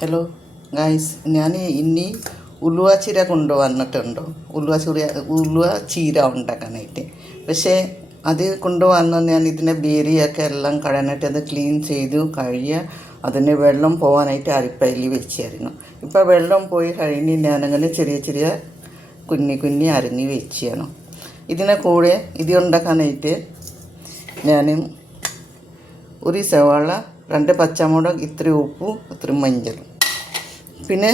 Hello guys, ഞാൻ ഇനി ഉലുവ ചീര കൊണ്ടുവന്നിട്ടുണ്ട്. ഉലുവ ചീര ഉണ്ടാക്കാനായിട്ട്. പക്ഷേ അത് കൊണ്ടുവന്ന് ഞാൻ ഇതിനെ ബേരിയൊക്കെ എല്ലാം കളഞ്ഞിട്ട് അത് ക്ലീൻ ചെയ്തു കഴുകിയ അതിന് വെള്ളം പോകാനായിട്ട് അരിപ്പയിൽ വെച്ചായിരുന്നു. ഇപ്പോൾ വെള്ളം പോയി കഴിഞ്ഞ് ഞാനങ്ങനെ ചെറിയ ചെറിയ കുഞ്ഞി അരിഞ്ഞ് വെച്ചാണ്. ഇതിനെ കൂടെ ഇത് ഉണ്ടാക്കാനായിട്ട് ഞാൻ ഒരു സവാള, 2 പച്ചമുളക്, ഇത്തിരി ഉപ്പും ഇത്തിരി മഞ്ഞളും. പിന്നെ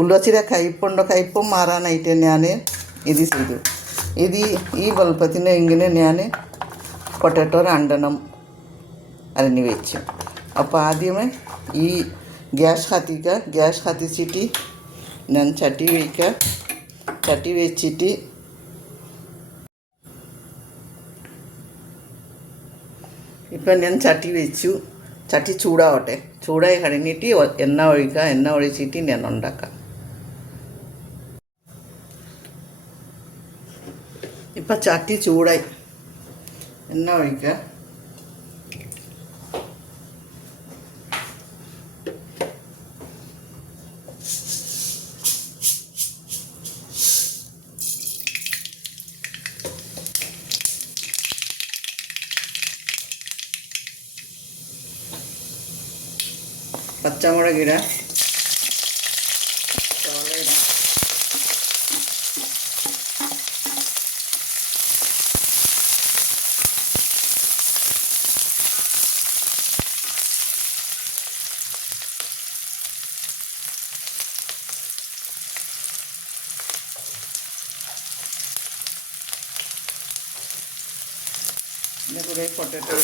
ഉള്ളുവച്ചിര കയ്പും മാറാനായിട്ട് ഞാൻ ഇത് ചെയ്തു. ഈ വലുപ്പത്തിന് ഇങ്ങനെ ഞാൻ പൊട്ടാറ്റോ 2 അരിഞ്ഞ് വെച്ചു. അപ്പോൾ ആദ്യമേ ഈ ഗ്യാസ് കത്തിച്ചിട്ട് ഞാൻ ചട്ടി വെച്ചിട്ട് ഇപ്പം ഞാൻ ചട്ടി വെച്ചു. ചട്ടി ചൂടാവട്ടെ. ചൂടായി കഴിഞ്ഞിട്ട് എണ്ണ ഒഴിച്ചിട്ട് ഞാൻ ഉണ്ടാക്കാം. ഇപ്പം ചട്ടി ചൂടായി, എണ്ണ ഒഴിക്കുക. പച്ചമുളക് ഇടാം, സവാള ഇടാം, പിന്നെ കുറേ പൊട്ടാറ്റോ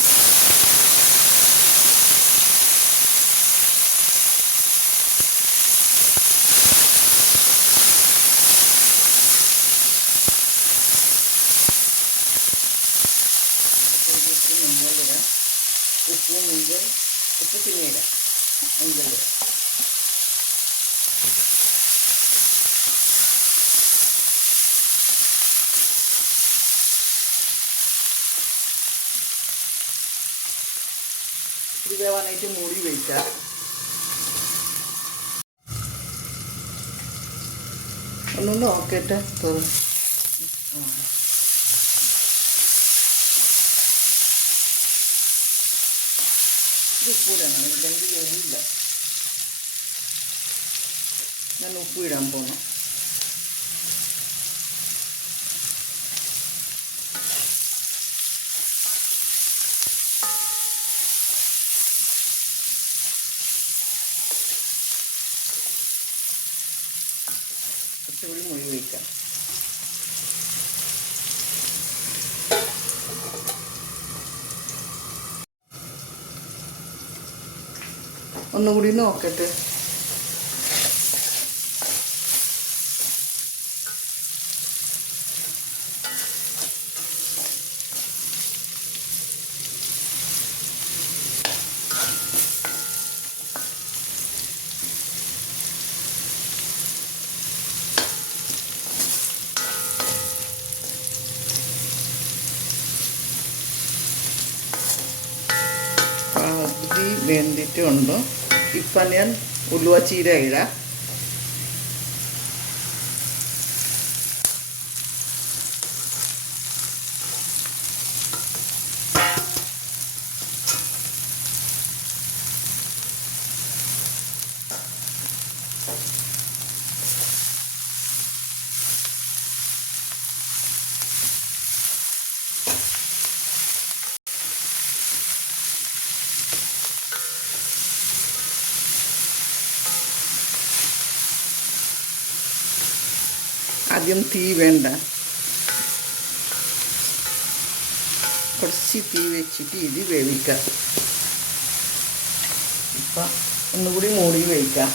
മഞ്ഞളിടാം, ഉപ്പ് പിന്നെ ഇടാം, മഞ്ഞളിടാം. ഇത് വേവാനായിട്ട് മൂടി വയ്ക്കാം. ഒന്നും നോക്കട്ടെ. ഇത് ഉപ്പിടണം, ഇല്ലെങ്കിൽ വേവില്ല. ഞാൻ ഉപ്പ് ഇടാൻ പോകണം. കുറച്ചുകൂടി മുഴുവൻ വയ്ക്കാം. ഒന്നുകൂടി നോക്കട്ടെ. പകുതി വെന്തിട്ടുണ്ട്. ഇപ്പം ഞാൻ ഉലുവ ചീര ഇടാം. ആദ്യം തീ വേണ്ട, കുറച്ച് തീ വെച്ചിട്ട് ഇത് വേവിക്കാം. ഇപ്പം ഒന്നുകൂടി മൂടി വയ്ക്കാം.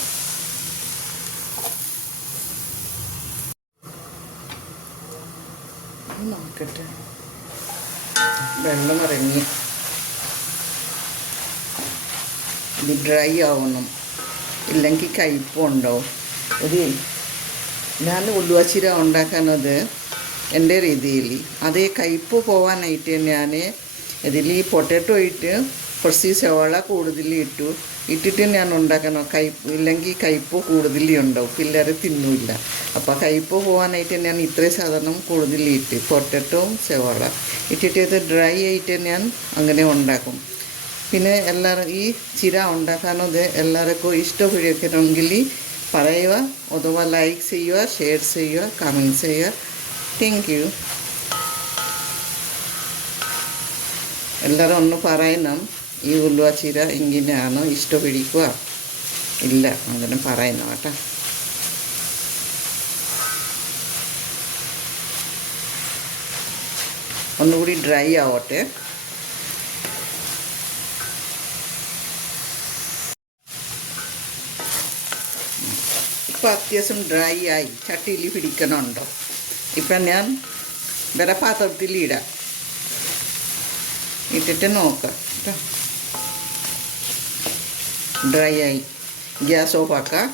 നോക്കട്ടെ, വെള്ളം ഇറങ്ങി. ഇത് ഡ്രൈ ആവണം, ഇല്ലെങ്കിൽ കയ്പുണ്ടാവും. ഞാൻ ഉലുവച്ചീര ഉണ്ടാക്കുന്നത് എൻ്റെ രീതിയിൽ. അതേ കയ്പ് പോകാനായിട്ട് ഞാൻ ഇതിൽ പൊട്ടാറ്റോ ഇട്ട് കുറച്ച് സവാള കൂടുതൽ ഇട്ടു, ഇട്ടിട്ട് ഞാൻ ഉണ്ടാക്കണം. കയ്പ്പ് ഇല്ലെങ്കിൽ കയ്പ്പ് കൂടുതലുണ്ടാവും, പിള്ളേർ തിന്നില്ല. അപ്പോൾ കയ്പ്പ് പോകാനായിട്ട് ഞാൻ ഇത്രയും സാധനം കൂടുതലിട്ട് പൊട്ടറ്റോയും സവാള ഇട്ടിട്ട് ഇത് ഡ്രൈ ആയിട്ട് ഞാൻ അങ്ങനെ ഉണ്ടാക്കും. പിന്നെ എല്ലാവരും ഈ ചിര ഉണ്ടാക്കാനത് എല്ലാവർക്കും ഇഷ്ടപ്പെടിക്കണമെങ്കിൽ പറയുക, അഥവാ ലൈക്ക് ചെയ്യുക, ഷെയർ ചെയ്യുക, കമൻറ്റ് ചെയ്യുക. Thank you. എല്ലാവരും ഒന്ന് പറയണം, ഈ ഉലുവ ചിര ഇങ്ങനെയാണോ, ഇഷ്ടപ്പെടിക്കുക ഇല്ല അങ്ങനെ പറയണം കേട്ടോ. ഒന്നുകൂടി ഡ്രൈ ആവട്ടെ. ഇപ്പോൾ അത്യാവശ്യം ഡ്രൈ ആയി, ചട്ടിയിൽ പിടിക്കണമുണ്ടോ. ഇപ്പം ഞാൻ വേറെ പാത്രത്തിൽ ഇടാം, ഇട്ടിട്ട് നോക്കാം കേട്ടോ. ഡ്രൈ ആയി, ഗ്യാസ് ഓഫ് ആക്കാം.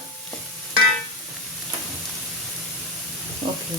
ഓക്കെ.